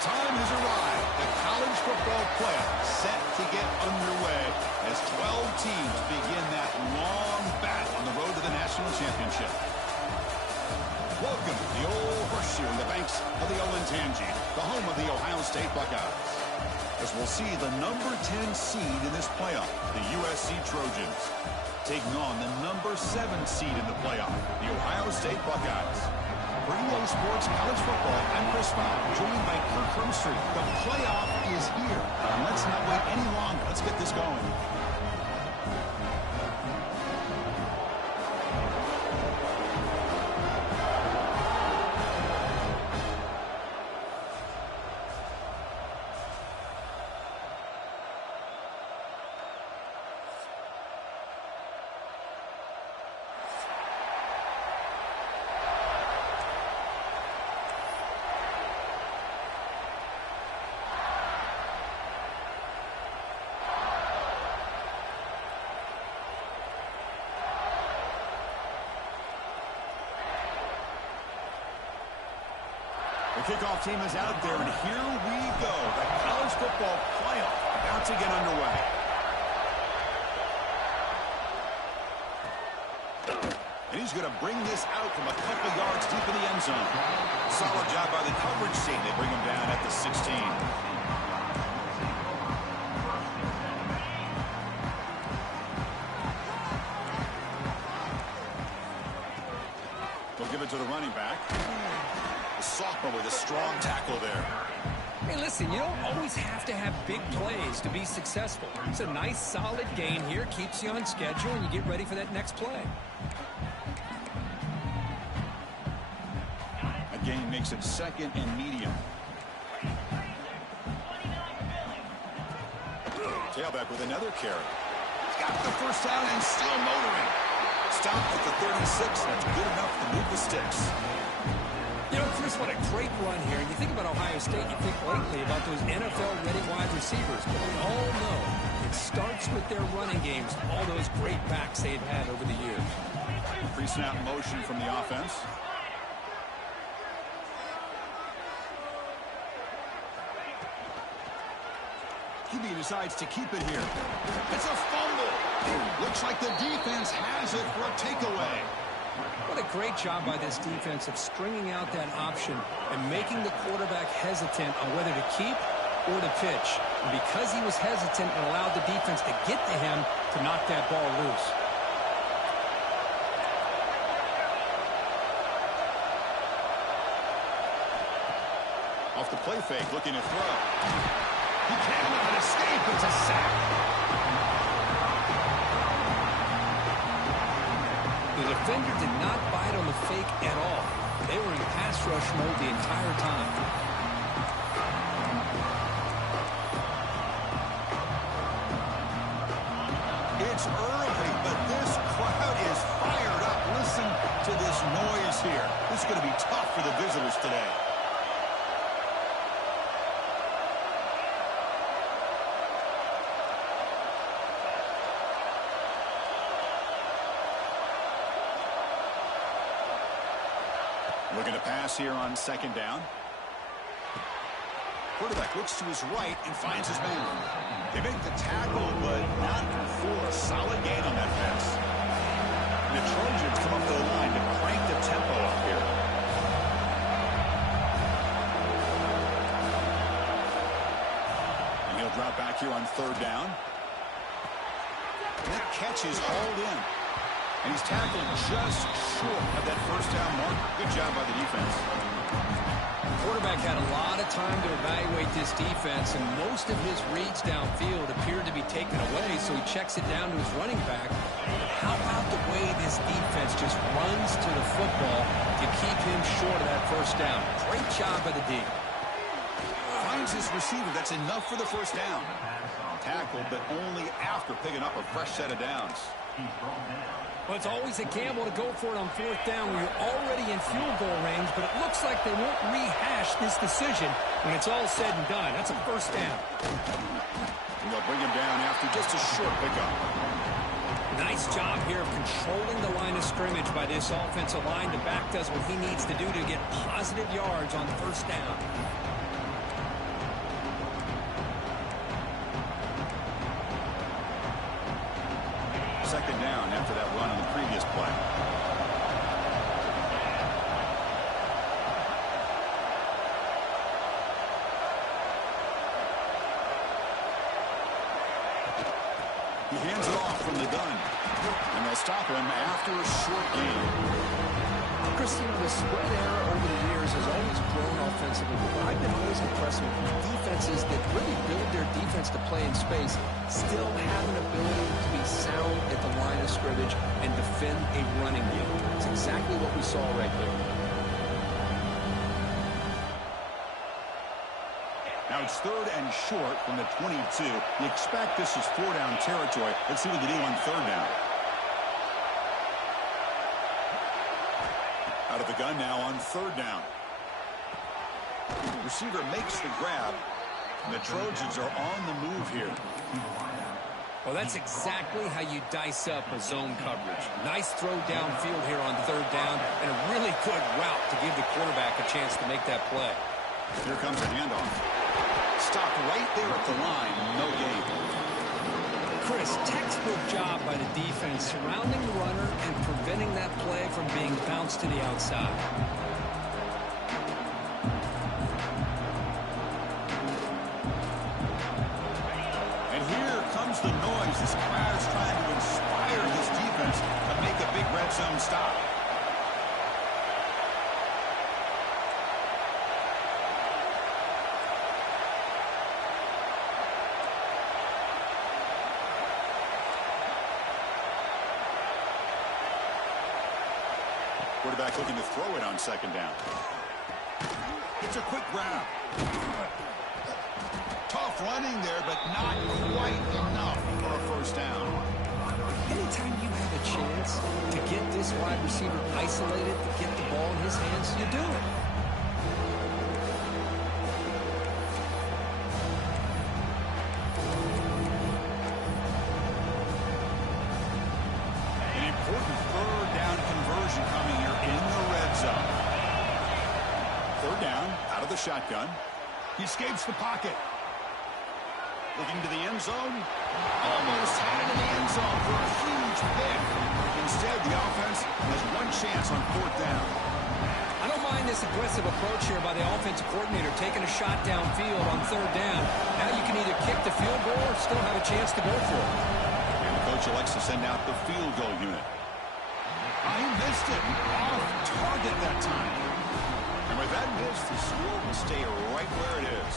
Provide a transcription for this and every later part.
time has arrived. The college football playoff set to get underway as 12 teams begin that long battle on the road to the national championship. Welcome to the old horseshoe in the banks of the Olentangy, the home of the Ohio State Buckeyes. As we'll see the number 10 seed in this playoff, the USC Trojans, taking on the number 7 seed in the playoff, the Ohio State Buckeyes. For EA Sports College Football, I'm Chris Fox, joined by Kirk Hermstreet. The playoff is here. And let's not wait any longer. Let's get this going. The kickoff team is out there, and here we go. The college football playoff about to get underway. And he's going to bring this out from a couple yards deep in the end zone. Solid job by the coverage team. They bring him down at the 16. They'll give it to the running back. The sophomore with a strong tackle there. Hey, listen, you don't always have to have big plays to be successful. It's a nice, solid gain here. Keeps you on schedule, and you get ready for that next play. A gain makes it second and medium. Tailback with another carry. He's got the first down and still motoring. Stopped at the 36. That's good enough to move the sticks. You know, Chris, what a great run here. You think about Ohio State, you think lately about those NFL-ready wide receivers. But we all know it starts with their running games, all those great backs they've had over the years. Pre-snap motion from the offense. QB decides to keep it here. It's a fumble. Looks like the defense has it for a takeaway. What a great job by this defense of stringing out that option and making the quarterback hesitant on whether to keep or to pitch. And because he was hesitant, it allowed the defense to get to him to knock that ball loose. Off the play fake, looking to throw. He cannot escape. It's a sack. The defender did not bite on the fake at all. They were in pass rush mode the entire time. It's early, but this crowd is fired up. Listen to this noise here. This is going to be tough for the visitors today. Looking to pass here on second down. Quarterback looks to his right and finds his man. They make the tackle, but not for a solid gain on that pass. And the Trojans come up to the line to crank the tempo up here. And he'll drop back here on third down. And that catch is hauled in. And he's tackled just short of that first down mark. Good job by the defense. The quarterback had a lot of time to evaluate this defense, and most of his reads downfield appeared to be taken away, so he checks it down to his running back. How about the way this defense just runs to the football to keep him short of that first down? Great job by the D. Finds his receiver. That's enough for the first down. Tackled, but only after picking up a fresh set of downs. Well, it's always a gamble to go for it on fourth down when you're already in field goal range, but it looks like they won't rehash this decision when it's all said and done. That's a first down. And they'll bring him down after just a short pickup. Nice job here of controlling the line of scrimmage by this offensive line. The back does what he needs to do to get positive yards on first down. second down after that run on the previous play. He hands it off from the gun. And they'll stop him after a short gain. Chris, the spread error over the years has always grown offensively. I've been always impressed with defenses that really build their defense to play in space, still have an ability to be sound at the line of scrimmage and defend a running game. It's exactly what we saw right there. Now it's 3rd and short from the 22. You expect this is 4-down territory. Let's see what they do on 3rd down. Out of the gun now on 3rd down. The receiver makes the grab. And the Trojans are on the move here. Well, that's exactly how you dice up a zone coverage. Nice throw downfield here on 3rd down, and a really good route to give the quarterback a chance to make that play. Here comes a handoff. Stopped right there at the line. No gain. Chris, textbook job by the defense surrounding the runner and preventing that play from being bounced to the outside. And here comes the noise. This crowd is trying to inspire this defense to make a big red zone stop. Quarterback looking to throw it on 2nd down. It's a quick grab. Tough running there, but not quite enough for a 1st down. Anytime you have a chance to get this wide receiver isolated, to get the ball in his hands, you do it. An important 3rd down conversion coming here in the red zone. 3rd down, out of the shotgun. He escapes the pocket. Looking to the end zone. Almost had it in the end zone for a huge pick. Instead, the offense has one chance on 4th down. I don't mind this aggressive approach here by the offensive coordinator, taking a shot downfield on 3rd down. Now you can either kick the field goal or still have a chance to go for it. And the coach elects to send out the field goal unit. I missed it. Off target that time. And with that miss, the score will stay right where it is.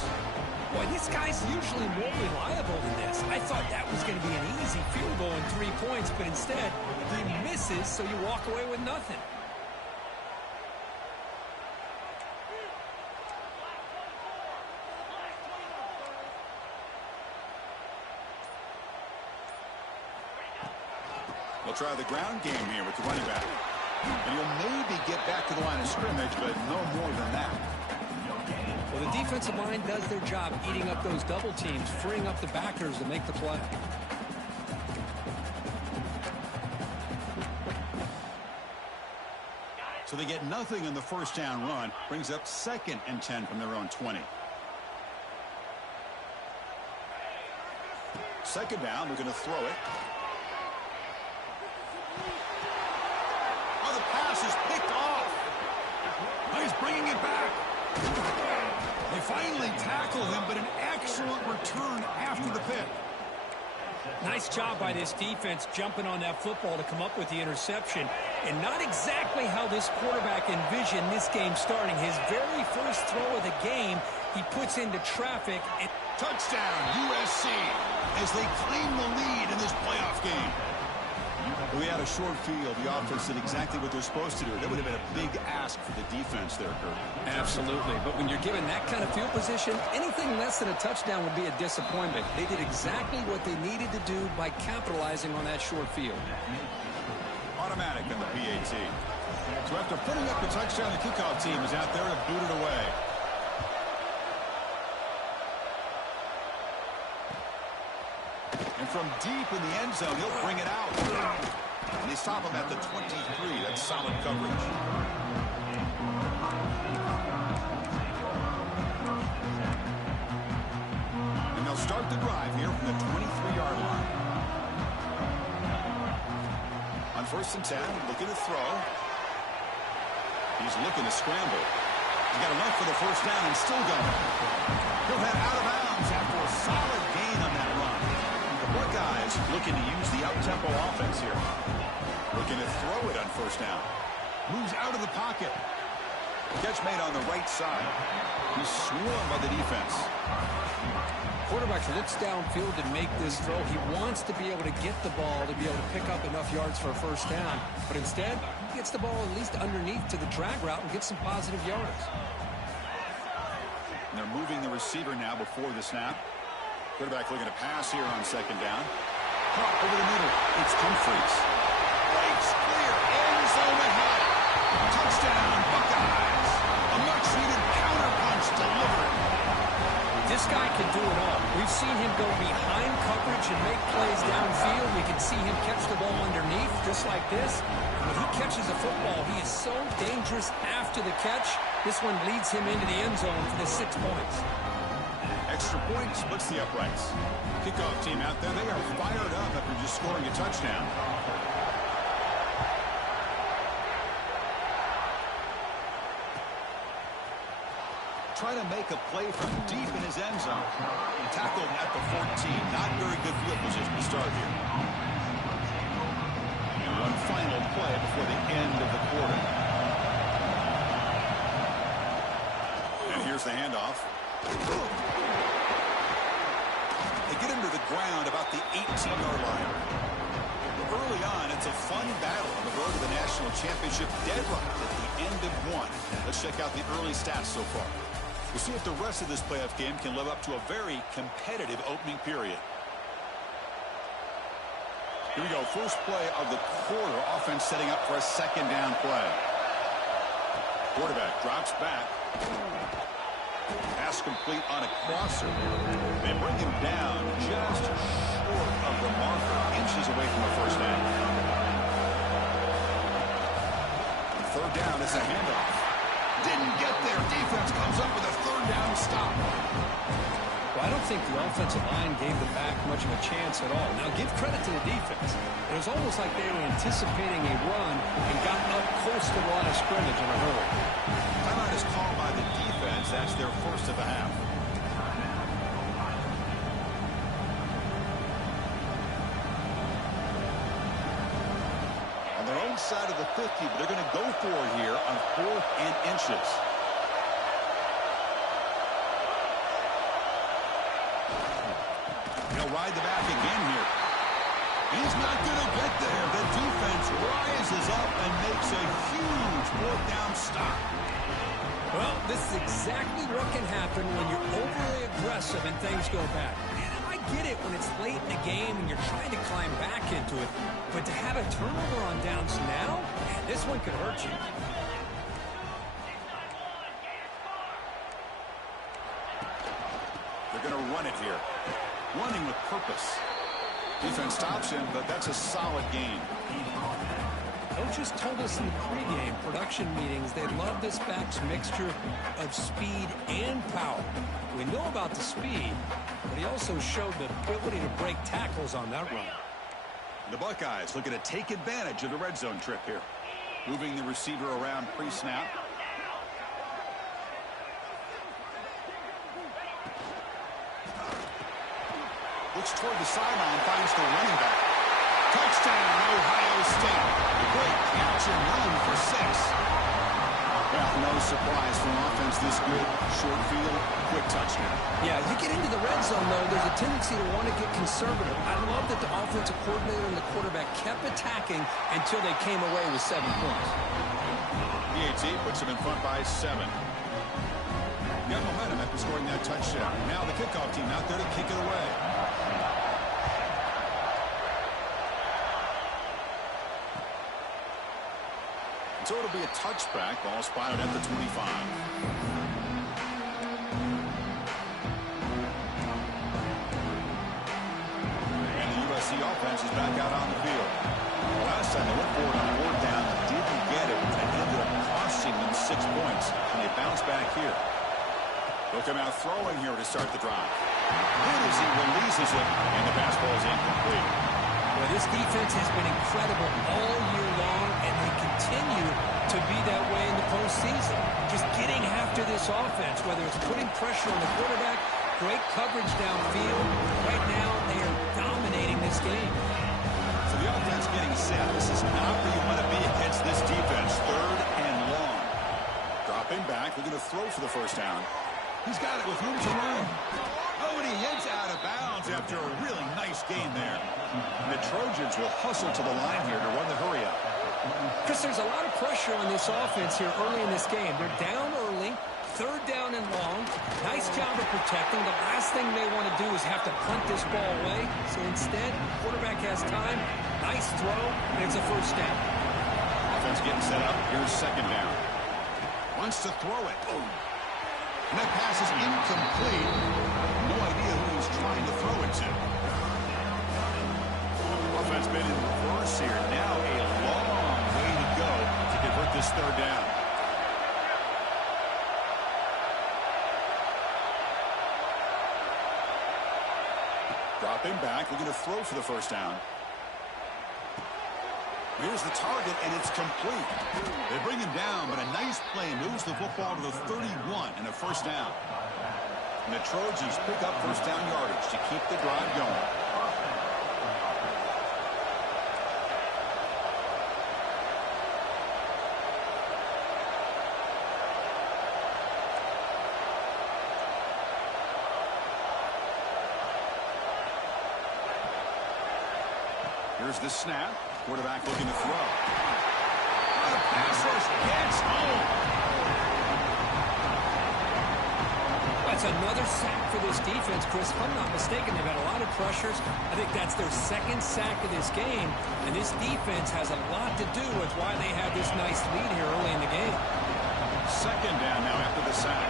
Boy, this guy's usually more reliable than this. I thought that was going to be an easy field goal and 3 points, but instead, he misses, so you walk away with nothing. They'll try the ground game here with the running back. And he'll maybe get back to the line of scrimmage, but no more than that. Well, the defensive line does their job eating up those double teams, freeing up the backers to make the play. So they get nothing in the 1st down run. Brings up 2nd and 10 from their own 20. 2nd down, they're going to throw it. Oh, the pass is picked off. Oh, he's bringing it back. They finally tackle him, but an excellent return after the pick. Nice job by this defense jumping on that football to come up with the interception. And not exactly how this quarterback envisioned this game starting. His very first throw of the game, he puts into traffic. And touchdown, USC, as they claim the lead in this playoff game. We had a short field. The offense did exactly what they're supposed to do. That would have been a big ask for the defense there, Kurt. Absolutely. But when you're given that kind of field position, anything less than a touchdown would be a disappointment. They did exactly what they needed to do by capitalizing on that short field. Automatic on the PAT. So after putting up the touchdown, the kickoff team is out there to boot it away. And from deep in the end zone, he'll bring it out. And they stop him at the 23. That's solid coverage. And they'll start the drive here from the 23-yard line. 1st and 10, looking to throw. He's looking to scramble. He's got enough for the 1st down and still going. He'll head out of bounds after a solid gain on that run. The Buckeyes looking to use the up-tempo offense here. Looking to throw it on 1st down. Moves out of the pocket. Catch made on the right side. He's swarmed by the defense. Quarterback looks downfield to make this throw. He wants to be able to get the ball to be able to pick up enough yards for a 1st down. But instead, he gets the ball at least underneath to the drag route and gets some positive yards. And they're moving the receiver now before the snap. Quarterback looking to pass here on 2nd down. Caught over the middle. It's Humphries. Breaks clear. End zone ahead. Touchdown, Buckeyes. A much-needed counterpunch delivered. This guy can do it all. We've seen him go behind coverage and make plays downfield. We can see him catch the ball underneath just like this. When he catches a football, he is so dangerous after the catch. This one leads him into the end zone for the 6 points. Extra point splits the uprights. Kickoff team out there, they are fired up after just scoring a touchdown. Trying to make a play from deep in his end zone. Tackled at the 14. Not very good field position to start here. And one final play before the end of the quarter. And here's the handoff. They get him to the ground about the 18-yard line. Early on, it's a fun battle on the road to the national championship, deadlocked at the end of one. Let's check out the early stats so far. We'll see if the rest of this playoff game can live up to a very competitive opening period. Here we go. First play of the quarter. Offense setting up for a 2nd down play. Quarterback drops back. Pass complete on a crosser. They bring him down just short of the marker. Inches away from a 1st down. 3rd down is a handoff. Didn't get there. Defense comes up with a 3rd down stop. Well, I don't think the offensive line gave the back much of a chance at all. Now, give credit to the defense. It was almost like they were anticipating a run and got up close to the line of scrimmage in a hurry. Timeout is called by the defense. That's their 1st of the half. On their own side of the 50, but they're going to go for it here on 4th and inches. They'll ride the back again here. He's not going to get there. The defense rises up and makes a huge 4th down stop. Well, this is exactly what can happen when you're overly aggressive and things go bad. I get it when it's late in the game and you're trying to climb back into it, but to have a turnover on downs now, man, this one could hurt you. They're going to run it here. Running with purpose. Defense stops him, but that's a solid gain. Coaches told us in the pregame production meetings they love this back's mixture of speed and power. We know about the speed, but he also showed the ability to break tackles on that run. The Buckeyes looking to take advantage of the red zone trip here. Moving the receiver around pre-snap. Looks toward the sideline, finds the running back. Touchdown, Ohio State. Great catch and run for 6. Well, no surprise from offense this good. Short field, quick touchdown. Yeah, you get into the red zone, though, there's a tendency to want to get conservative. I love that the offensive coordinator and the quarterback kept attacking until they came away with 7 points. PAT puts them in front by 7. Got momentum after scoring that touchdown. Now the kickoff team out there to kick it away. So it'll be a touchback. Ball spotted at the 25. And the USC offense is back out on the field. Last time they went for it on 4th down, didn't get it, and ended up costing them 6 points. And they bounce back here. They'll come out throwing here to start the drive. Hit as he releases it, and the pass ball is incomplete. Well, this defense has been incredible all year long, and they continue to be that way in the postseason. Just getting after this offense, whether it's putting pressure on the quarterback, great coverage downfield. Right now, they are dominating this game. So the offense getting set. This is not where you want to be against this defense. 3rd and long. Dropping back. We're going to throw for the first down. He's got it with room to run. Oh, and he hits out of bounds after a really nice gain there. And the Trojans will hustle to the line here to run the hurry up. Chris, there's a lot of pressure on this offense here early in this game. They're down early, 3rd down and long. Nice job of protecting. The last thing they want to do is have to punt this ball away. So instead, quarterback has time. Nice throw, and it's a first down. Offense getting set up. Here's 2nd down. Wants to throw it. Oh. And that pass is incomplete. No idea who he's trying to throw it to. Offense been in reverse here. Now a long way to go to convert this 3rd down. Dropping back. We're going to throw for the first down. Here's the target, and it's complete. They bring him down, but a nice play moves the football to the 31 and a first down. And the Trojans pick up first down yardage to keep the drive going. Here's the snap. Quarterback looking to throw. The pass rush gets home. That's another sack for this defense, Chris. If I'm not mistaken, they've had a lot of pressures. I think that's their 2nd sack of this game. And this defense has a lot to do with why they have this nice lead here early in the game. 2nd down now after the sack.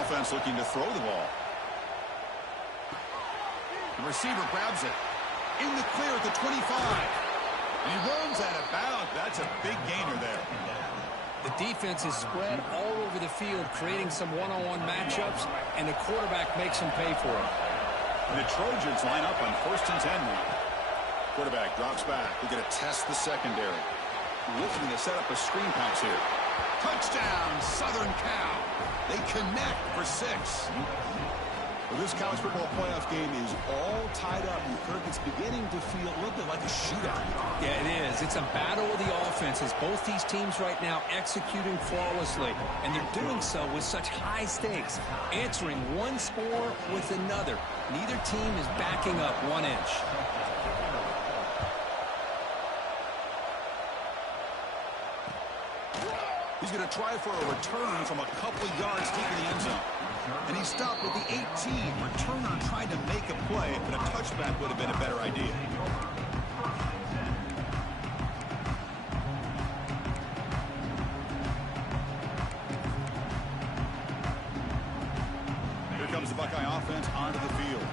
Offense looking to throw the ball. The receiver grabs it. In the clear at the 25. And he runs out of bounds. That's a big gainer there. The defense is spread all over the field, creating some one-on-one matchups, and the quarterback makes them pay for it. And the Trojans line up on 1st and 10 now. Quarterback drops back. We're going to test the secondary. Looking to set up a screen pass here. Touchdown, Southern Cal. They connect for 6. Well, this college football playoff game is all tied up, and Kirk, it's beginning to feel a little bit like a shootout. Yeah, it is. It's a battle of the offenses. Both these teams right now executing flawlessly, and they're doing so with such high stakes, answering one score with another. Neither team is backing up 1 inch. He's going to try for a return from a couple yards deep in the end zone. And he stopped at the 18. Returner tried to make a play, but a touchback would have been a better idea. Here comes the Buckeye offense onto the field.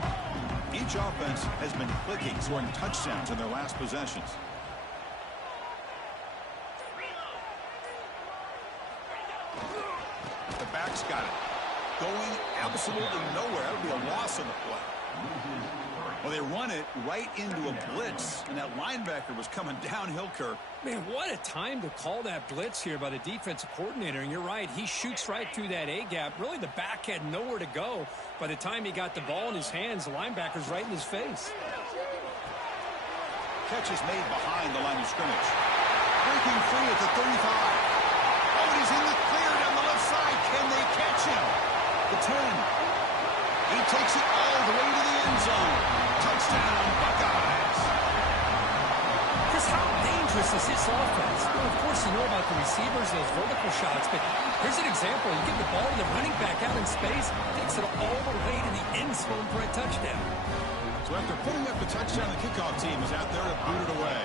Each offense has been clicking, scoring touchdowns in their last possessions. The back's got it. Going absolutely nowhere. That would be a loss on the play. Well, they run it right into a blitz, and that linebacker was coming downhill, Kirk. Man, what a time to call that blitz here by the defensive coordinator. And you're right, he shoots right through that A-gap. Really, the back had nowhere to go. By the time he got the ball in his hands, the linebacker's right in his face. Catch is made behind the line of scrimmage. Breaking free at the 35. Oh, and he's in the clear down the left side. Can they catch him? The 10. He takes it all the way to the end zone. Touchdown, Buckeyes. Chris, how dangerous is this offense? Well, of course, you know about the receivers, those vertical shots, but here's an example. You give the ball to the running back out in space, takes it all the way to the end zone for a touchdown. So after putting up the touchdown, the kickoff team is out there to boot it away.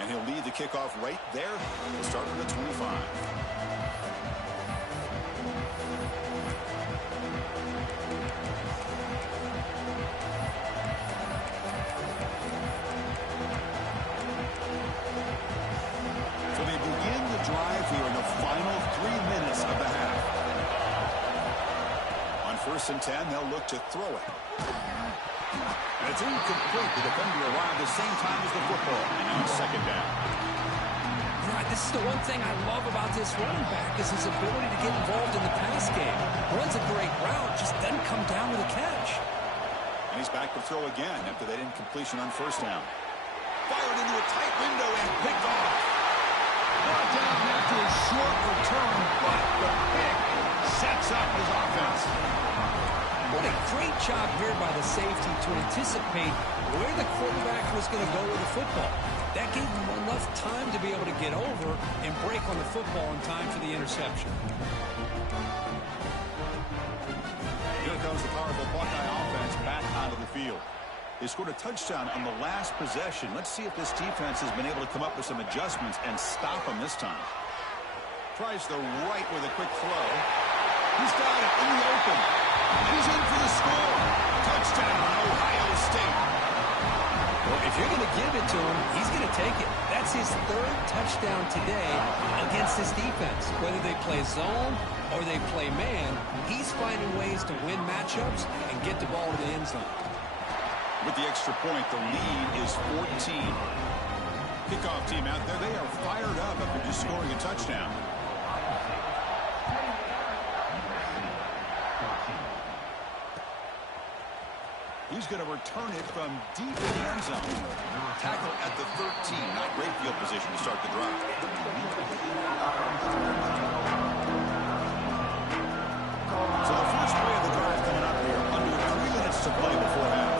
And he'll lead the kickoff right there. He'll start from the 25. So they begin the drive here in the final 3 minutes of the half. On First and 10, they'll look to throw it. And it's incomplete. The defender arrived at the same time as the football. And now it's second down. Yeah, this is the one thing I love about this running back is his ability to get involved in the pass game. Runs a great route, just doesn't come down with a catch. And he's back to throw again after that incompletion on first down. Fired into a tight window and picked off. Brought down after a short return, but the pick sets up his offense. What a great job here by the safety to anticipate where the quarterback was going to go with the football. That gave him enough time to be able to get over and break on the football in time for the interception. Here comes the powerful Buckeye offense back onto the field. They scored a touchdown on the last possession. Let's see if this defense has been able to come up with some adjustments and stop them this time. Tries the right with a quick throw. He's got it in the open. And he's in for the score. Touchdown, Ohio State. Well, if you're going to give it to him, he's going to take it. That's his third touchdown today against this defense. Whether they play zone or they play man, he's finding ways to win matchups and get the ball to the end zone. With the extra point, the lead is 14. Kickoff team out there, they are fired up after just scoring a touchdown. He's going to return it from deep in the end zone. Tackle at the 13. Not great field position to start the drive. So the first play of the drive coming up here. Under 3 minutes to play before half.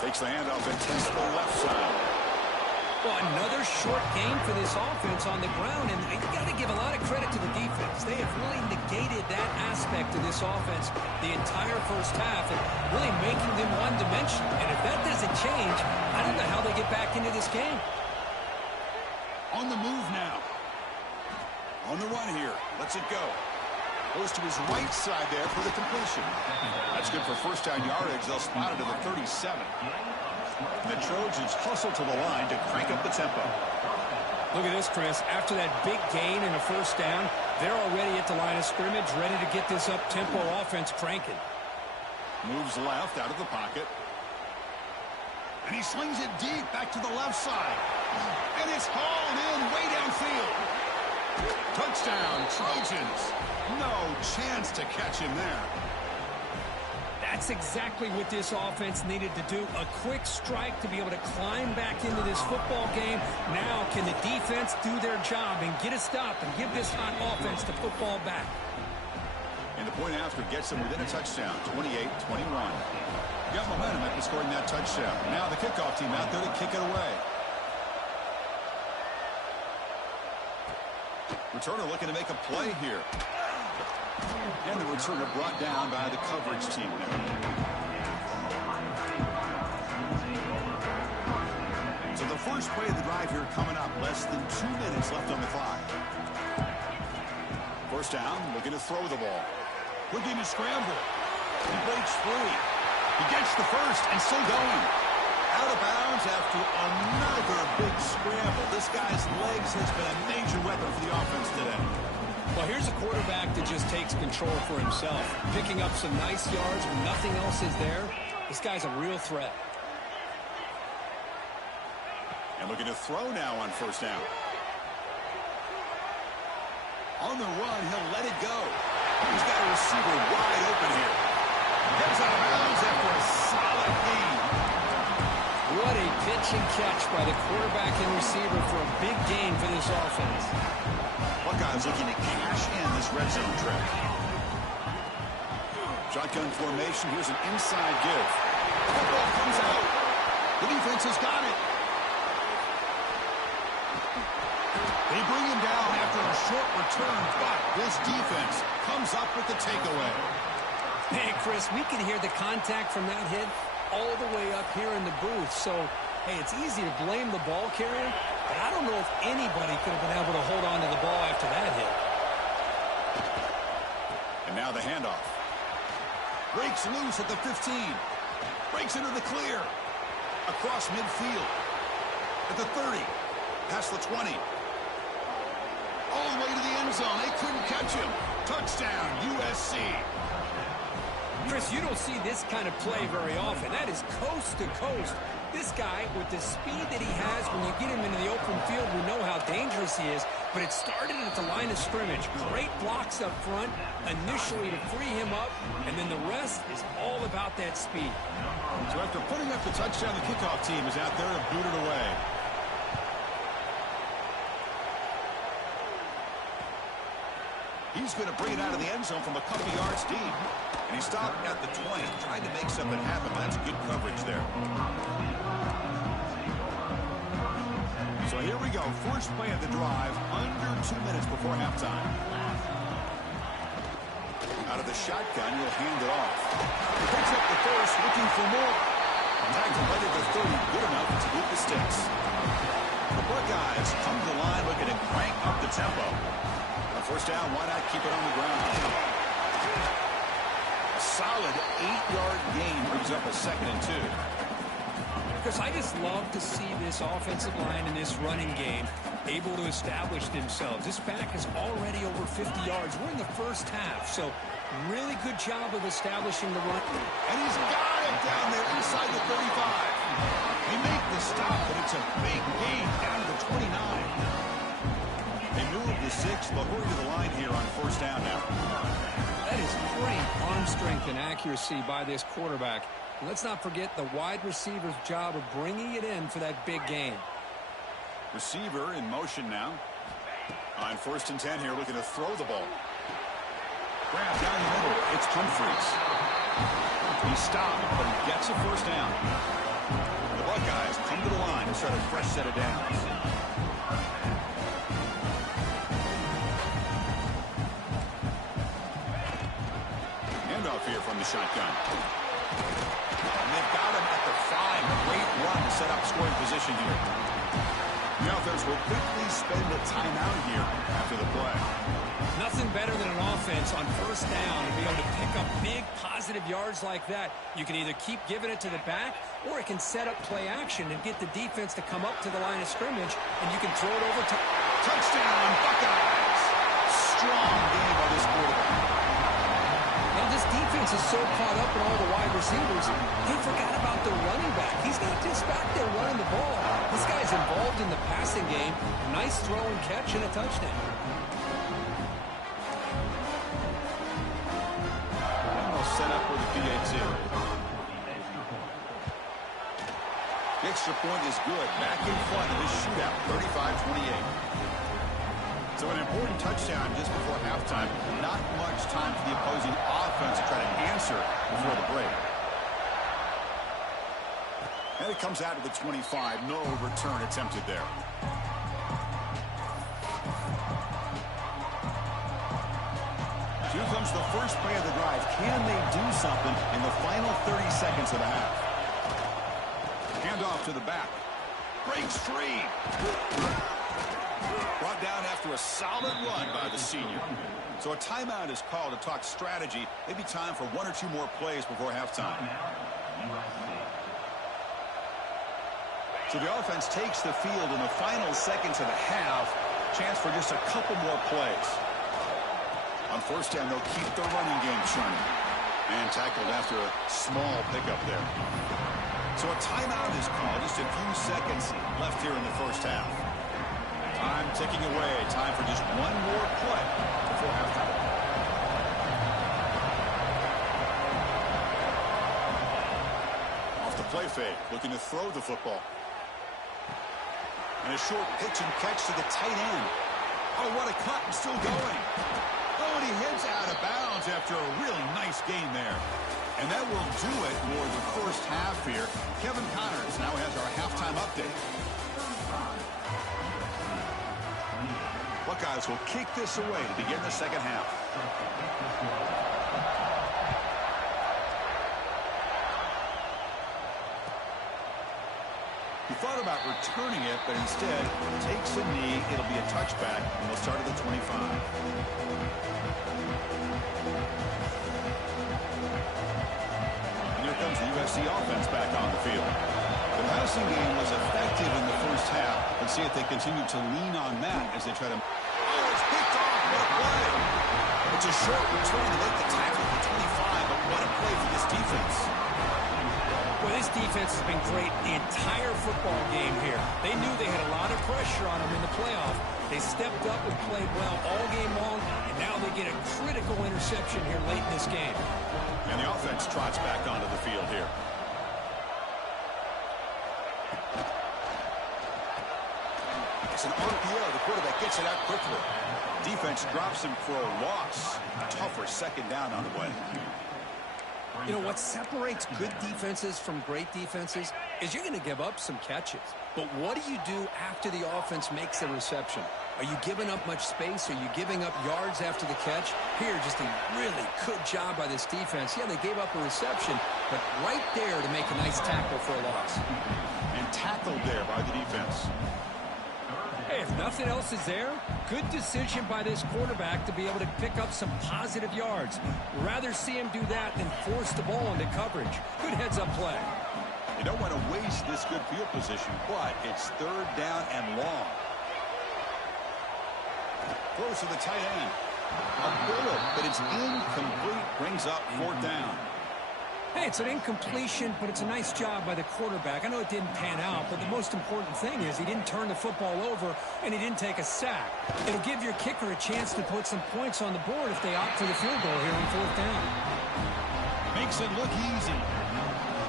Takes the handoff and tends to the left side. Well, another short game for this offense on the ground, and you got to give a lot of credit to the defense. They have really negated that aspect of this offense the entire first half and really making them one-dimensional. And if that doesn't change, I don't know how they get back into this game. On the move now. On the run here. Lets it go. Goes to his right side there for the completion. That's good for first down yardage. They'll spot it to the 37. The Trojans hustle to the line to crank up the tempo. Look at this, Chris. After that big gain and a first down, they're already at the line of scrimmage, ready to get this up-tempo offense cranking. Moves left out of the pocket. And he slings it deep back to the left side. And it's hauled in way downfield. Touchdown, Trojans. No chance to catch him there. That's exactly what this offense needed to do. A quick strike to be able to climb back into this football game. Now can the defense do their job and get a stop and give this hot offense the football back? And the point after gets them within a touchdown, 28-21. Got momentum after scoring that touchdown. Now the kickoff team out there to kick it away. Returner looking to make a play here. And the returner brought down by the coverage team there. So the first play of the drive here coming up. Less than 2 minutes left on the clock. First down, looking to throw the ball. Looking to scramble. He breaks free. He gets the first and still going. Out of bounds after another big scramble. This guy's legs has been a major weapon for the offense today. Well, here's a quarterback that just takes control for himself. Picking up some nice yards when nothing else is there. This guy's a real threat. And looking to throw now on first down. On the run, he'll let it go. He's got a receiver wide open here. Gets out of bounds after a solid gain. What a pitch and catch by the quarterback and receiver for a big gain for this offense. Buckeyes looking to cash in this red zone trip. Shotgun formation. Here's an inside give. Football comes out. The defense has got it. They bring him down after a short return, but this defense comes up with the takeaway. Hey, Chris, we can hear the contact from that hit all the way up here in the booth. So, hey, it's easy to blame the ball carrier, but I don't know if anybody could have been able to hold on to the ball after that hit. And now the handoff. Breaks loose at the 15. Breaks into the clear. Across midfield. At the 30. Past the 20. all the way to the end zone. They couldn't catch him. Touchdown, USC. Chris, you don't see this kind of play very often. That is coast to coast. This guy, with the speed that he has, when you get him into the open field, we know how dangerous he is. But it started at the line of scrimmage. Great blocks up front, initially to free him up, and then the rest is all about that speed. So after putting up the touchdown, the kickoff team is out there to boot it away. He's going to bring it out of the end zone from a couple yards deep. And he stopped at the 20, trying to make something happen. That's good coverage there. So here we go. First play of the drive, under 2 minutes before halftime. Out of the shotgun, he'll hand it off. He picks up the first, looking for more. Tackled right at the 30, good enough to beat the sticks. The Buckeyes come to the line looking to crank up the tempo. First down, why not keep it on the ground? A solid 8-yard gain brings up a 2nd and 2. Because I just love to see this offensive line in this running game able to establish themselves. This back is already over 50 yards. We're in the first half, so really good job of establishing the run. And he's got it down there inside the 35. They make the stop, but it's a big gain down to the 29. They move the 6, but we're to the line here on first down now. That is great arm strength and accuracy by this quarterback. And let's not forget the wide receiver's job of bringing it in for that big gain. Receiver in motion now. On 1st and 10 here, looking to throw the ball. Grab down the middle. It's Humphreys. He stopped, but he gets a first down. The Buckeyes come to the line to start a fresh set of downs. Here from the shotgun. And they've got him at the 5. A great run to set up scoring position here. The offense will quickly spend a timeout here after the play. Nothing better than an offense on first down to be able to pick up big positive yards like that. You can either keep giving it to the back, or it can set up play action and get the defense to come up to the line of scrimmage, and you can throw it over to... Touchdown, Buckeyes! Strong game by this quarterback. Well, this defense is so caught up in all the wide receivers, they forgot about the running back. He's not just back there running the ball. This guy's involved in the passing game. Nice throw and catch and a touchdown. And they'll set up with the PA2. The extra point is good. Back in front of this shootout, 35-28. So an important touchdown just before halftime. Not much time for the opposing offense to try to answer before the break. And it comes out to the 25. No return attempted there. Here comes the first play of the drive. Can they do something in the final 30 seconds of the half? Handoff to the back. Breaks free. Brought down after a solid run by the senior. So a timeout is called to talk strategy. Maybe time for 1 or 2 more plays before halftime. So the offense takes the field in the final seconds of the half. Chance for just a couple more plays. On first down, they'll keep the running game churning. And tackled after a small pickup there. So a timeout is called. Just a few seconds left here in the first half. Time ticking away. Time for just 1 more play before halftime. Off the play fake, looking to throw the football. And a short pitch and catch to the tight end. Oh, what a cut, and still going. Oh, and he heads out of bounds after a really nice gain there. And that will do it for the first half here. Kevin Connors now has our halftime update. Buckeyes will kick this away to begin the second half. He thought about returning it, but instead takes a knee. It'll be a touchback, and they'll start at the 25. And here comes the USC offense back on the field. The passing game was effective in the first half. Let's see if they continue to lean on that as they try to... Oh, it's It's a short return to make the tackle for 25, but what a play for this defense. Well, this defense has been great the entire football game here. They knew they had a lot of pressure on them in the playoff. They stepped up and played well all game long, and now they get a critical interception here late in this game. And the offense trots back onto the field here. It's an RPO. The quarterback gets it out quickly. Defense drops him for a loss. Tougher second down on the way. You know, what separates good defenses from great defenses is you're going to give up some catches. But what do you do after the offense makes a reception? Are you giving up much space? Are you giving up yards after the catch? Here, just a really good job by this defense. Yeah, they gave up a reception, but right there to make a nice tackle for a loss. And tackled there by the defense. Hey, if nothing else is there, good decision by this quarterback to be able to pick up some positive yards. Rather see him do that than force the ball into coverage. Good heads-up play. You don't want to waste this good field position, but it's third down and long. Throws to the tight end. A bullet, but it's incomplete. Brings up fourth down. Hey, it's an incompletion, but it's a nice job by the quarterback. I know it didn't pan out, but the most important thing is he didn't turn the football over and he didn't take a sack. It'll give your kicker a chance to put some points on the board if they opt for the field goal here on fourth down. Makes it look easy.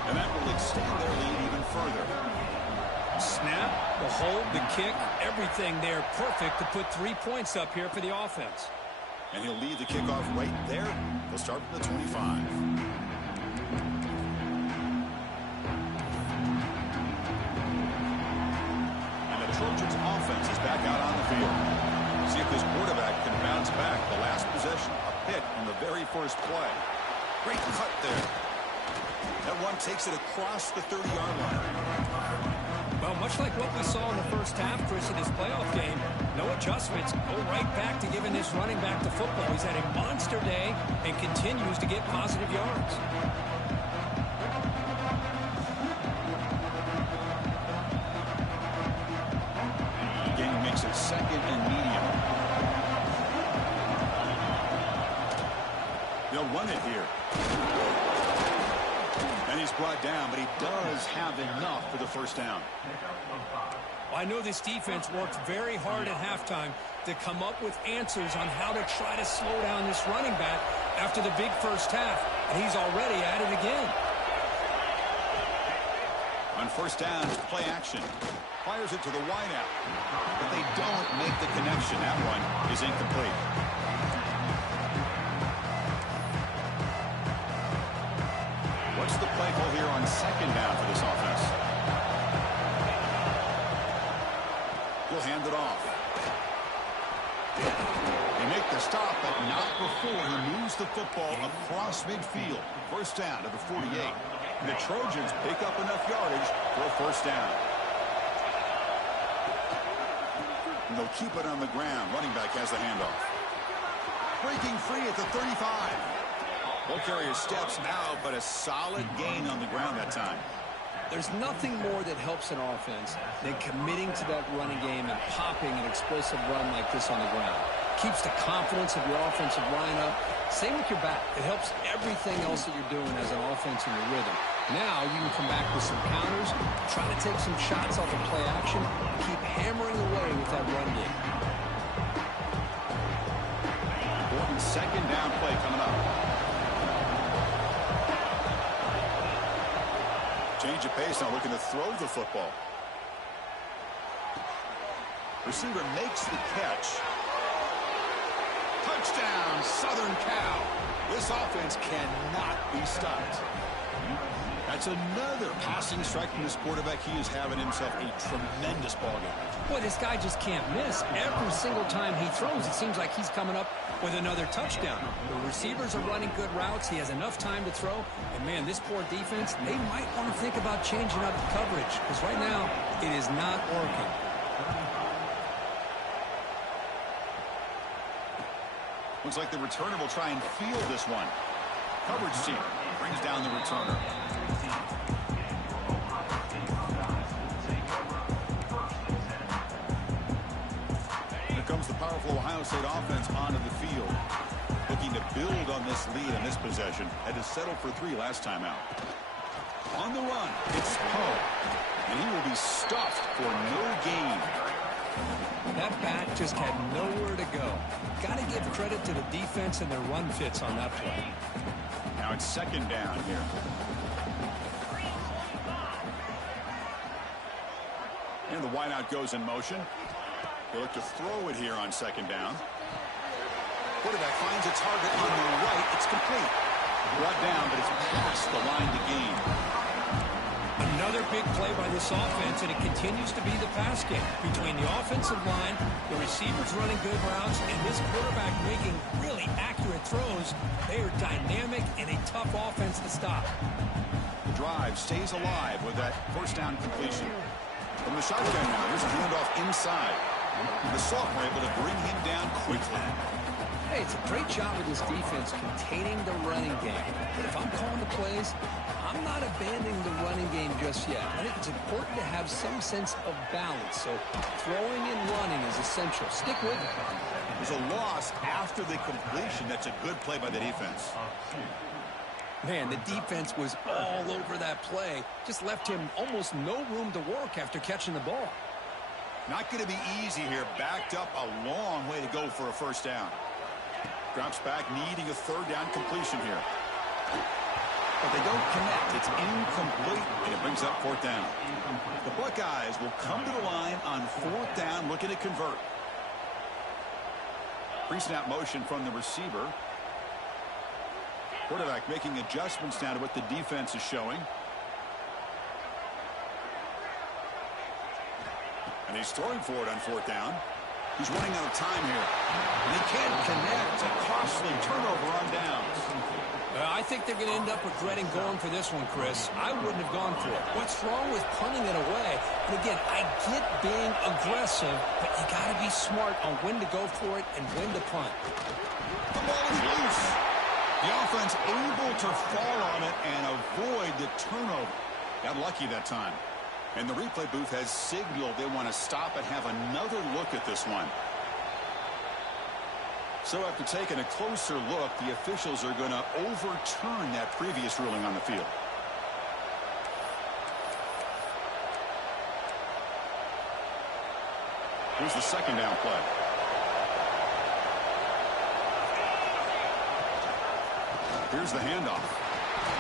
And that will extend their lead even further. Snap, the hold, the kick, everything there perfect to put 3 points up here for the offense. And he'll lead the kickoff right there. They'll start from the 25. Trojans offense is back out on the field. See if this quarterback can bounce back. The last possession, a pick on the very first play. Great cut there. That one takes it across the 30-yard line. Well, much like what we saw in the first half, Chris, in this playoff game, no adjustments. Go right back to giving this running back the football. He's had a monster day and continues to get positive yards. Second and medium. They'll run it here. And he's brought down, but he does have enough for the first down. Well, I know this defense worked very hard at halftime to come up with answers on how to try to slow down this running back after the big first half, and he's already at it again. On first down, play action. Fires it to the wideout, but they don't make the connection. That one is incomplete. What's the play call here on second down for this offense? He'll hand it off. They make the stop, but not before he moves the football across midfield. First down to the 48. And the Trojans pick up enough yardage for a first down. And they'll keep it on the ground. Running back has the handoff. Breaking free at the 35. Ball carrier steps out, but a solid gain on the ground that time. There's nothing more that helps an offense than committing to that running game and popping an explosive run like this on the ground. Keeps the confidence of your offensive line up. Same with your back. It helps everything else that you're doing as an offense in your rhythm. Now you can come back with some counters, try to take some shots off of play action, and keep hammering away with that run game. Important second down play coming up. Change of pace now, looking to throw the football. Receiver makes the catch. Touchdown, Southern Cal. This offense cannot be stopped. That's another passing strike from this quarterback. He is having himself a tremendous ballgame. Boy, this guy just can't miss. Every single time he throws, it seems like he's coming up with another touchdown. The receivers are running good routes. He has enough time to throw. And, man, this poor defense, they might want to think about changing up the coverage because right now it is not working. Looks like the returner will try and field this one. Coverage team brings down the returner. Here comes the powerful Ohio State offense onto the field. Looking looking to build on this lead in this possession. Had to settle for 3 last time out. On the run, it's Poe. And he will be stuffed for no gain. That back just had nowhere to go. Got to give credit to the defense and their run fits on that play. Now it's second down here. And the wideout goes in motion. They look to throw it here on second down. Quarterback finds a target on the right. It's complete. Brought down, but it's past the line to gain. Another big play by this offense, and it continues to be the pass game. Between the offensive line, the receivers running good routes, and this quarterback making really accurate throws, they are dynamic and a tough offense to stop. The drive stays alive with that first down completion. From the shotgun now, here's a handoff inside. The sophomore able to bring him down quickly. Hey, it's a great job of this defense containing the running game. But if I'm calling the plays, I'm not abandoning the running game just yet. I think it's important to have some sense of balance. So throwing and running is essential. Stick with it. There's a loss after the completion. That's a good play by the defense. Man, the defense was all over that play. Just left him almost no room to work after catching the ball. Not going to be easy here. Backed up a long way to go for a first down. Drops back, needing a third down completion here. But they don't connect. It's incomplete, and it brings up fourth down. The Buckeyes will come to the line on fourth down, looking to convert. Pre-snap motion from the receiver. Quarterback making adjustments now to what the defense is showing. And he's throwing for it on fourth down. He's running out of time here. And he can't connect. A costly turnover on downs. I think they're going to end up regretting going for this one, Chris. I wouldn't have gone for it. What's wrong with punting it away? And again, I get being aggressive, but you got to be smart on when to go for it and when to punt. The ball is loose. The offense able to fall on it and avoid the turnover. Got lucky that time. And the replay booth has signaled they want to stop and have another look at this one. So after taking a closer look, the officials are going to overturn that previous ruling on the field. Here's the second down play. Here's the handoff.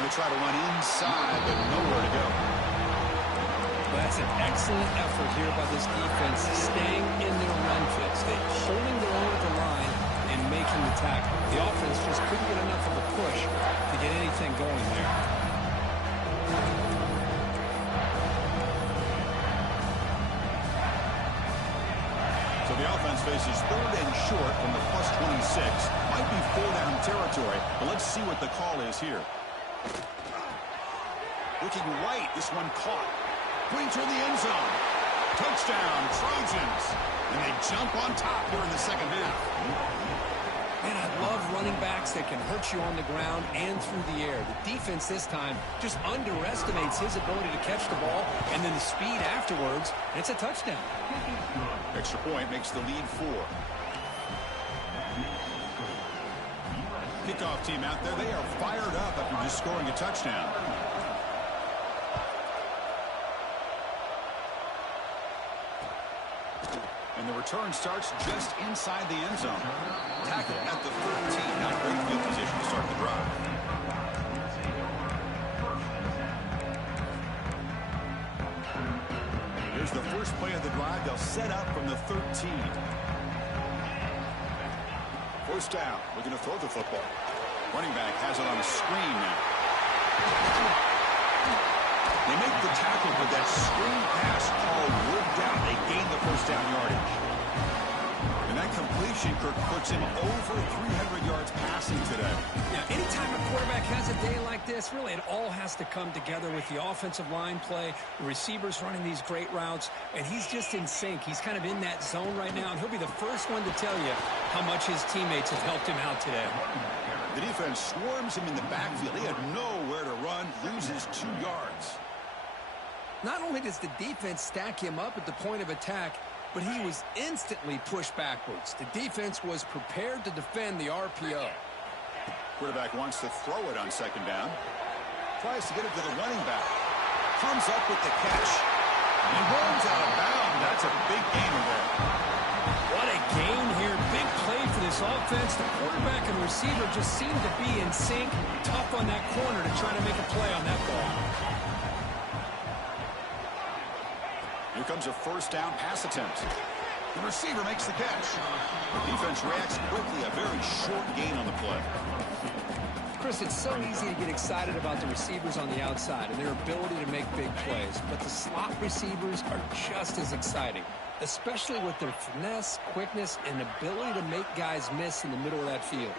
They try to run inside, but nowhere to go. That's an excellent effort here by this defense, staying in their run fits. They're holding their own at the line and making the tackle. The offense just couldn't get enough of a push to get anything going there. So the offense faces third and short from the plus 26. Might be full down territory, but let's see what the call is here. Looking right, this one caught. Putting toward the end zone. Touchdown, Trojans. And they jump on top here in the second half. Man, I love running backs that can hurt you on the ground and through the air. The defense this time just underestimates his ability to catch the ball, and then the speed afterwards, and it's a touchdown. Extra point makes the lead 4. Kickoff team out there, they are fired up after just scoring a touchdown. And the return starts just inside the end zone. Tackle at the 13. Not great field position to start the drive. Here's the first play of the drive. They'll set up from the 13. First down. Looking to throw the football. Running back has it on the screen now. They make the tackle, but that screen pass call worked out. They gain the first down yardage. And that completion, Kirk, puts him over 300 yards passing today. Yeah, anytime a quarterback has a day like this, really it all has to come together with the offensive line play, the receivers running these great routes, and he's just in sync. He's kind of in that zone right now, and he'll be the first one to tell you how much his teammates have helped him out today. The defense swarms him in the backfield. He had nowhere to run, loses 2 yards. Not only does the defense stack him up at the point of attack, but he was instantly pushed backwards. The defense was prepared to defend the RPO. Quarterback wants to throw it on second down. Tries to get it to the running back. Comes up with the catch. And runs out of bounds. That's a big gainer there. What a gain here. Big play for this offense. The quarterback and receiver just seem to be in sync. Tough on that corner to try to make a play on that ball. Here comes a first down pass attempt. The receiver makes the catch. The defense reacts quickly. A very short gain on the play. Chris, it's so easy to get excited about the receivers on the outside and their ability to make big plays, but the slot receivers are just as exciting, especially with their finesse, quickness, and ability to make guys miss in the middle of that field.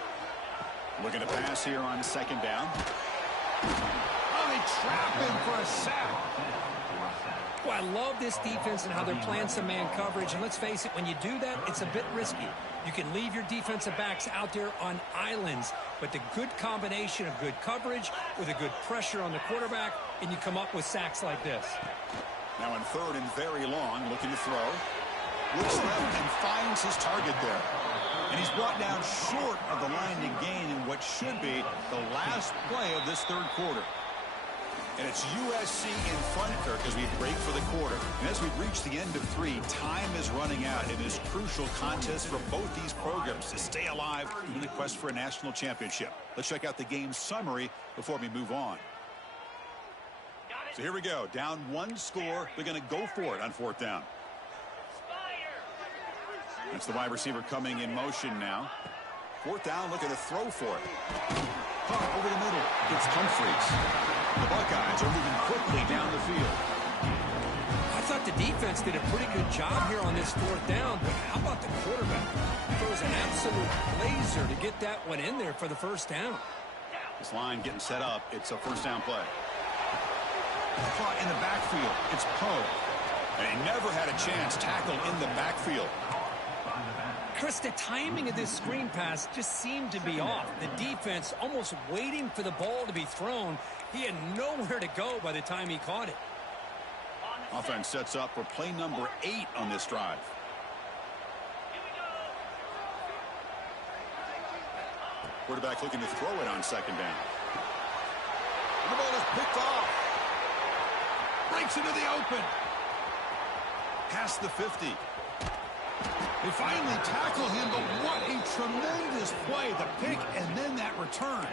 Looking to pass here on second down. Oh, they trap him for a sack. Well, I love this defense and how they're playing some man coverage, and let's face it, when you do that, it's a bit risky. You can leave your defensive backs out there on islands, but the good combination of good coverage with a good pressure on the quarterback, and you come up with sacks like this. Now in third and very long, looking to throw. Looks left and finds his target there. And he's brought down short of the line to gain in what should be the last play of this third quarter. And it's USC in front here as we break for the quarter. And as we reach the end of three, time is running out in this crucial contest for both these programs to stay alive in the quest for a national championship. Let's check out the game summary before we move on. So here we go. Down one score. They're going to go for it on fourth down. That's the wide receiver coming in motion now. Fourth down, looking to throw for it. Over the middle. It's Humphreys. The Buckeyes are moving quickly down the field. I thought the defense did a pretty good job here on this fourth down, but how about the quarterback? Throws an absolute laser to get that one in there for the first down. This line getting set up. It's a first down play. Caught in the backfield. It's Poe. And he never had a chance tackled in the backfield. Chris, the timing of this screen pass just seemed to be off. The defense almost waiting for the ball to be thrown. He had nowhere to go by the time he caught it. Offense sets up for play number 8 on this drive. Quarterback looking to throw it on second down. And the ball is picked off. Breaks into the open. Past the 50. They finally tackle him, but what a tremendous play. The pick and then that return.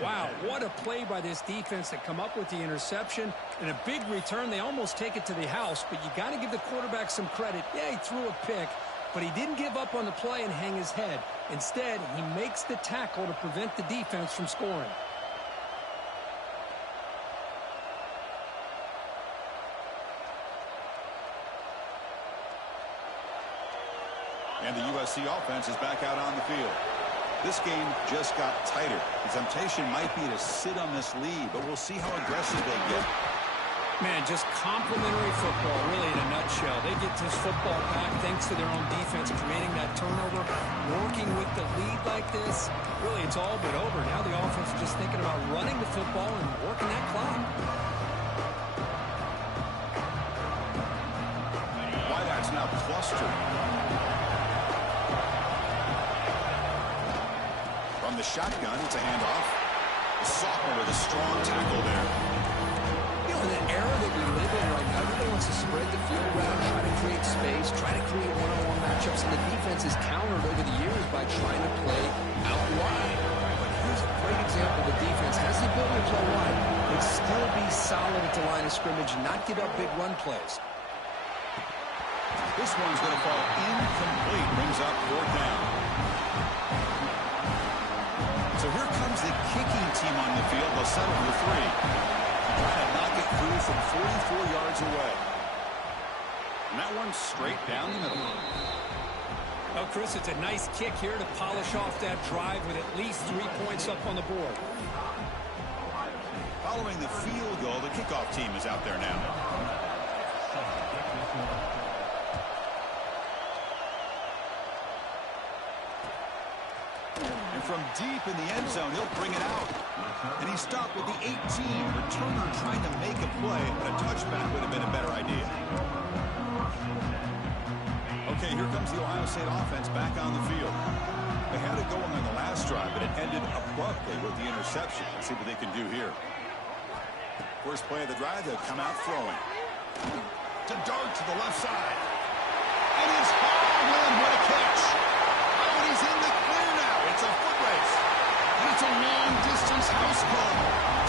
Wow, what a play by this defense to come up with the interception and a big return. They almost take it to the house, but you got to give the quarterback some credit. Yeah, he threw a pick, but he didn't give up on the play and hang his head. Instead, he makes the tackle to prevent the defense from scoring. And the USC offense is back out on the field. This game just got tighter. The temptation might be to sit on this lead, but we'll see how aggressive they get. Man, just complimentary football, really, in a nutshell. They get this football back thanks to their own defense, creating that turnover, working with the lead like this. Really, it's all but over. Now the offense is just thinking about running the football and working that clock. Wideouts now clustered. From the shotgun, it's a handoff. The sophomore with a strong tackle there. You know, in the era that we live in right now, everybody wants to spread the field around, try to create space, try to create one-on-one matchups, and the defense is countered over the years by trying to play out wide. But here's a great example. The defense has the ability to play wide, but still be solid at the line of scrimmage, not give up big run plays. This one's going to fall incomplete. Brings up fourth down. So here comes the kicking team on the field. They'll settle for 3. Trying to knock it through from 44 yards away. And that one's straight down the middle. Well, Chris, it's a nice kick here to polish off that drive with at least 3 points up on the board. Following the field goal, the kickoff team is out there now. From deep in the end zone, he'll bring it out. And he stopped with the 18. Returner trying to make a play, but a touchback would have been a better idea. Okay, here comes the Ohio State offense back on the field. They had it going on the last drive, but it ended abruptly with the interception. Let's see what they can do here. First play of the drive, they'll come out throwing. To dart to the left side. And it's hauled in. What a catch. Oh, and he's in the clear now. It's a foot race. And it's a long-distance house call.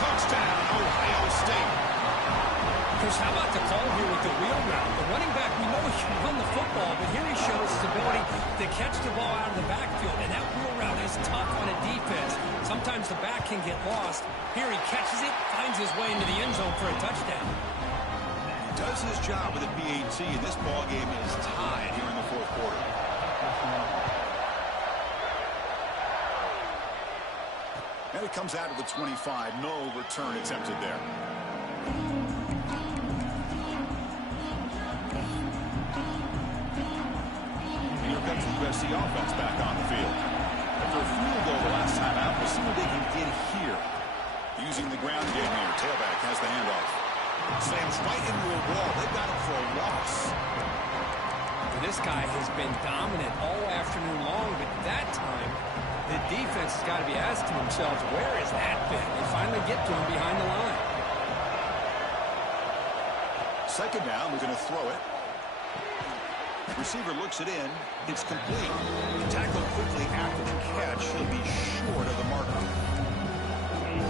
Touchdown, Ohio State. Chris, how about the call here with the wheel route? The running back, we know he can run the football, but here he shows his ability to catch the ball out of the backfield, and that wheel route is tough on a defense. Sometimes the back can get lost. Here he catches it, finds his way into the end zone for a touchdown. He does his job with a PAT, and this ball game is tied here in the fourth quarter. And it comes out of the 25. No return attempted there. The USC offense back on the field. After a field goal the last time out, we'll see what they can get here. Using the ground game here. Tailback has the handoff. Slams right into a wall. They've got him for a loss. This guy has been dominant all afternoon long, but that time, the defense has got to be asking themselves, where has that been? They finally get to him behind the line. Second down, we're going to throw it. Receiver looks it in. It's complete. Tackled quickly after the catch. He'll be short of the marker.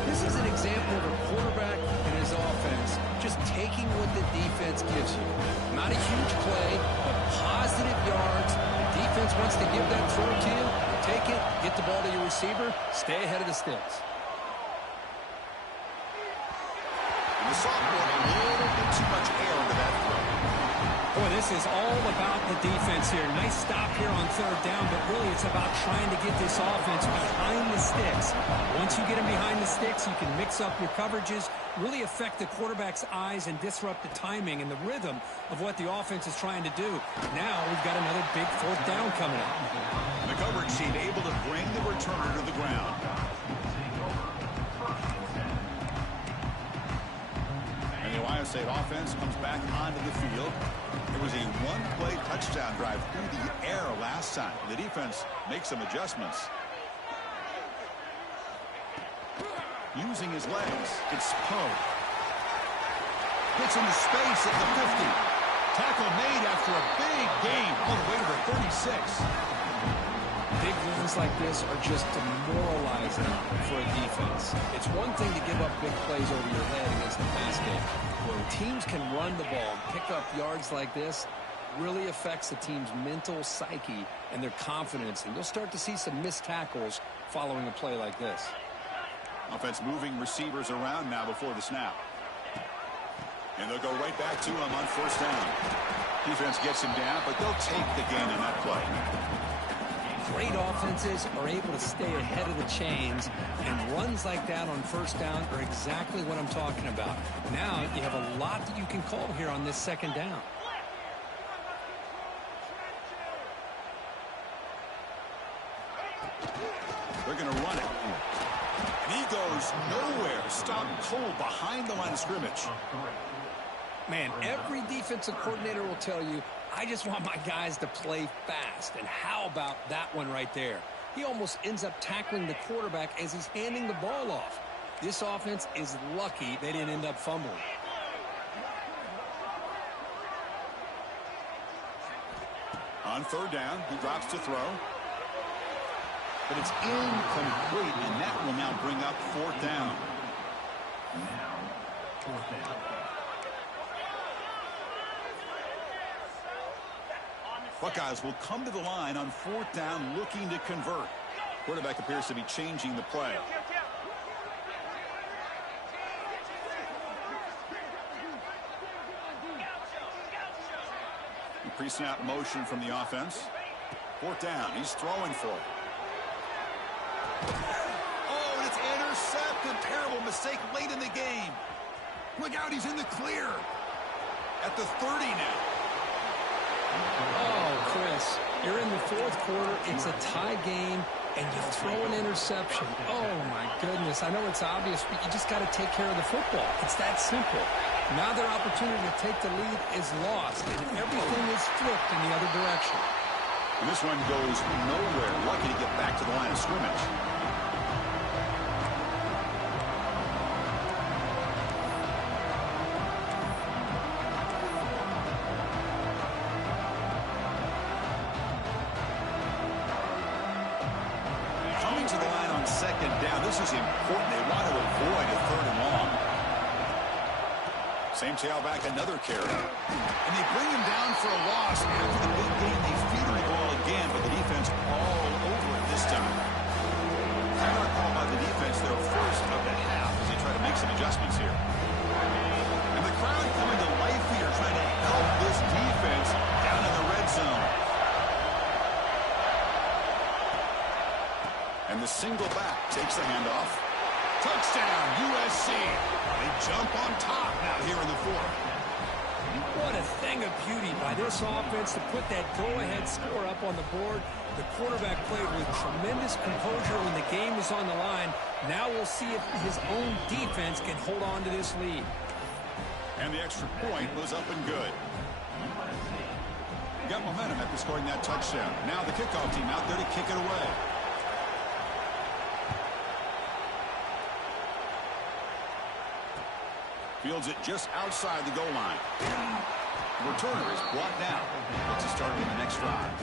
This is an example of a quarterback and his offense just taking what the defense gives you. Not a huge play, but positive yards. The defense wants to give that throw to you. Take it, get the ball to your receiver, stay ahead of the sticks. And the sophomore, a little bit too much air into that throw. Boy, this is all about the defense here. Nice stop here on third down, but really it's about trying to get this offense behind the sticks. Once you get them behind the sticks, you can mix up your coverages, really affect the quarterback's eyes and disrupt the timing and the rhythm of what the offense is trying to do. Now we've got another big fourth down coming up. The coverage team able to bring the returner to the ground. And the Ohio State offense comes back onto the field. It was a one-play touchdown drive through the air last time. The defense makes some adjustments. Using his legs, it's Poe. Gets into space at the 50. Tackle made after a big gain all the way to the 36. Big wins like this are just demoralizing for a defense. It's one thing to give up big plays over your head against the pass game. When teams can run the ball and pick up yards like this, really affects the team's mental psyche and their confidence. And you'll start to see some missed tackles following a play like this. Offense moving receivers around now before the snap. And they'll go right back to him on first down. Defense gets him down, but they'll take the gain on that play. Great offenses are able to stay ahead of the chains, and runs like that on first down are exactly what I'm talking about. Now you have a lot that you can call here on this second down. They're going to run it. And he goes nowhere. Stopped cold behind the line of scrimmage. Man, every defensive coordinator will tell you, I just want my guys to play fast. And how about that one right there? He almost ends up tackling the quarterback as he's handing the ball off. This offense is lucky they didn't end up fumbling. On third down, he drops to throw. But it's incomplete, and that will now bring up fourth down. Buckeyes will come to the line on fourth down looking to convert. Quarterback appears to be changing the play. Pre-snap motion from the offense. Fourth down. He's throwing for it. Oh, and it's intercepted. Terrible mistake late in the game. Look out, he's in the clear. At the 30 now. Oh, Chris, you're in the fourth quarter. It's a tie game, and you throw an interception. Oh, my goodness. I know it's obvious, but you just got to take care of the football. It's that simple. Now their opportunity to take the lead is lost, and everything is flipped in the other direction. And this one goes nowhere. Lucky to get back to the line of scrimmage. Coming to the line on second down. This is important. They want to avoid a third and long. Same tailback, another carry. And they bring him down for a loss. After the big game, they feed him the ball again, but the defense all over it this time. Timeout call by the defense, their first of the half, as they try to make some adjustments here. And the crowd coming to life here, trying to help this defense down in the red zone. And the single back takes the handoff. Touchdown, USC. They jump on top now here in the fourth. What a thing of beauty by this offense to put that go-ahead score up on the board. The quarterback played with tremendous composure when the game was on the line. Now we'll see if his own defense can hold on to this lead. And the extra point was up and good. Got momentum after scoring that touchdown. Now the kickoff team out there to kick it away. Fields it just outside the goal line. The returner is brought down. Gets us started in the next drive.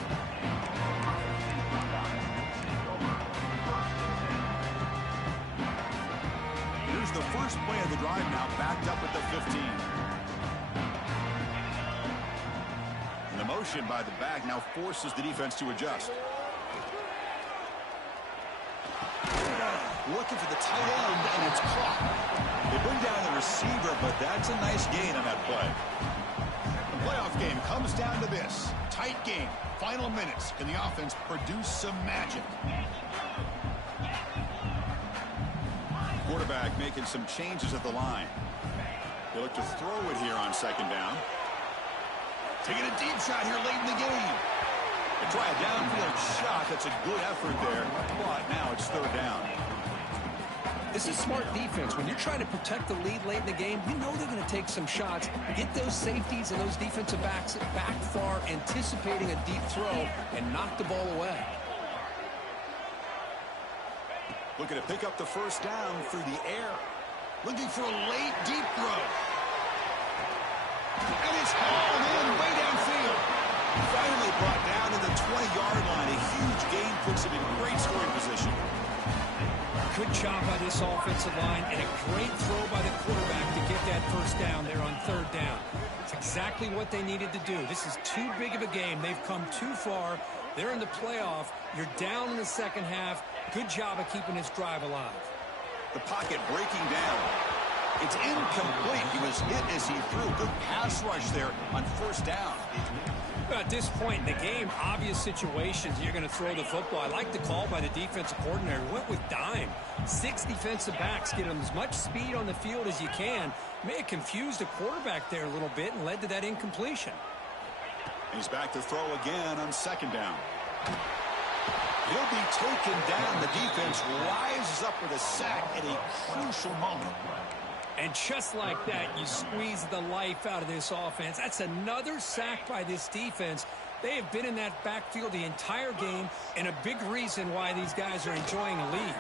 Here's the first play of the drive now, backed up at the 15. And the motion by the back now forces the defense to adjust. Looking for the tight end, and it's caught. They bring down the receiver, but that's a nice gain on that play. The playoff game comes down to this. Tight game. Final minutes. Can the offense produce some magic? Quarterback making some changes at the line. They look to throw it here on second down. Taking a deep shot here late in the game. They try a downfield shot. That's a good effort there. But now it's third down. This is smart defense. When you're trying to protect the lead late in the game, you know they're going to take some shots, get those safeties and those defensive backs back far, anticipating a deep throw, and knock the ball away. Looking to pick up the first down through the air. Looking for a late, deep throw. And it's hauled in way downfield. Finally brought down to the 20-yard line. A huge gain puts him in great scoring position. Good job by this offensive line, and a great throw by the quarterback to get that first down there on third down. It's exactly what they needed to do. This is too big of a game. They've come too far. They're in the playoff. You're down in the second half. Good job of keeping this drive alive. The pocket breaking down. It's incomplete. He was hit as he threw. Good pass rush there on first down. At this point in the game, obvious situations, you're going to throw the football. I like the call by the defensive coordinator. Went with dime. 6 defensive backs, get them as much speed on the field as you can. May have confused the quarterback there a little bit and led to that incompletion. He's back to throw again on second down. He'll be taken down. The defense rises up with a sack at a crucial moment. And just like that, you squeeze the life out of this offense. That's another sack by this defense. They have been in that backfield the entire game, and a big reason why these guys are enjoying a lead.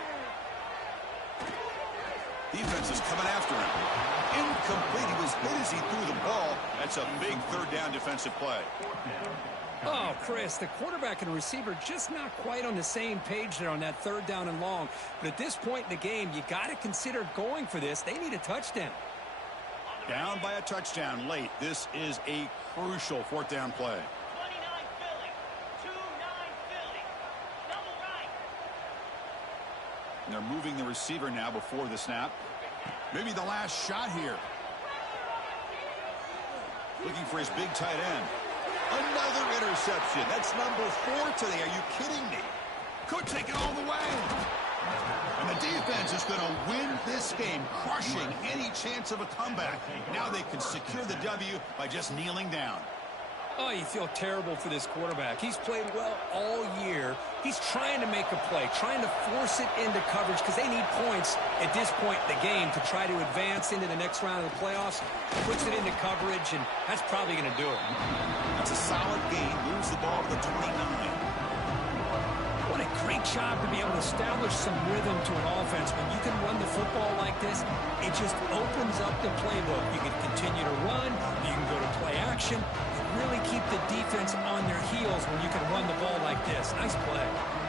Defense is coming after him. Incomplete. He was hit as he threw the ball. That's a big third down defensive play. Oh, Chris, the quarterback and the receiver just not quite on the same page there on that third down and long. But at this point in the game, you got to consider going for this. They need a touchdown. Down by a touchdown late. This is a crucial fourth down play. 29 Philly. 2-9 Philly. Double right. And they're moving the receiver now before the snap. Maybe the last shot here. Looking for his big tight end. Another interception. That's number 4 today. Are you kidding me? Could take it all the way. And the defense is going to win this game, crushing any chance of a comeback. Now they can secure the W by just kneeling down. Oh, you feel terrible for this quarterback. He's played well all year. He's trying to make a play, trying to force it into coverage because they need points at this point in the game to try to advance into the next round of the playoffs. Puts it into coverage, and that's probably going to do it. That's a solid gain. Moves the ball to the 29. Great job to be able to establish some rhythm to an offense. When you can run the football like this, it just opens up the playbook. You can continue to run. You can go to play action. And really keep the defense on their heels when you can run the ball like this. Nice play.